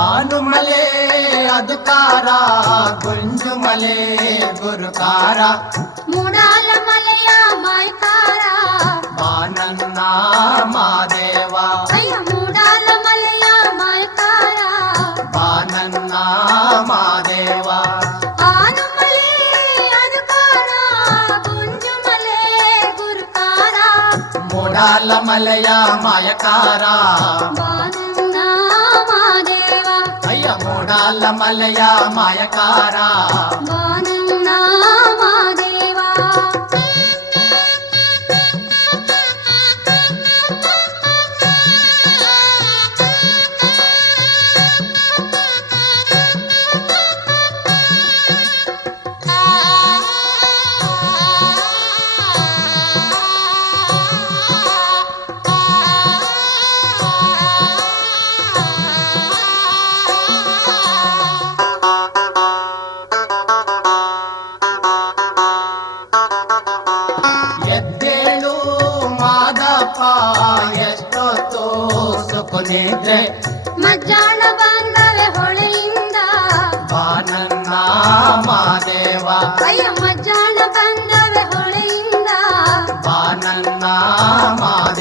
ಆನುಮಲೆ ಅದುಕಾರ ಗುಂಜುಮಲೆ ಗುರುಕಾರ ಮೂಡಾಲ ಮಲೆಯ ಮಾಯ್ಕಾರ ಬಾನನ್ನ ಮಾದೇವ ಅಯ್ಯ ಮೂಡಾಲ ಮಲೆಯ ಮಾಯ್ಕಾರ ಬಾನನ್ನ ಮಾದೇವ ಆನುಮಲೆ ಅದುಕಾರ ಗುಂಜುಮಲೆ ಗುರುಕಾರ ಮೂಡಾಲ ಮಲೆಯ ಮಾಯಕಾರ ಬಾನನ್ನ ಮಾದೇವ ಅಯ್ಯ ಮೂಡಾಲ ಮಲೆಯ ಮಾಯಕಾರ ಬಾನನ್ನ ಮಾದೇವ ಎದ್ದೇಳು ಮಾದಪ್ಪ ಎಷ್ಟೊತ್ತು ಸುಖನಿದ್ರೆ ಮಜ್ಜಾಣ ಬಂದವೆ ಹೊಳೆಯಿಂದ ಬಾನನ್ನ ಮಾದೇವ ಅಯ್ಯ ಮಜ್ಜಾಣ ಬಂದವೆ ಹೊಳೆಯಿಂದ ಬಾನನ್ನ ಮಾದೇವ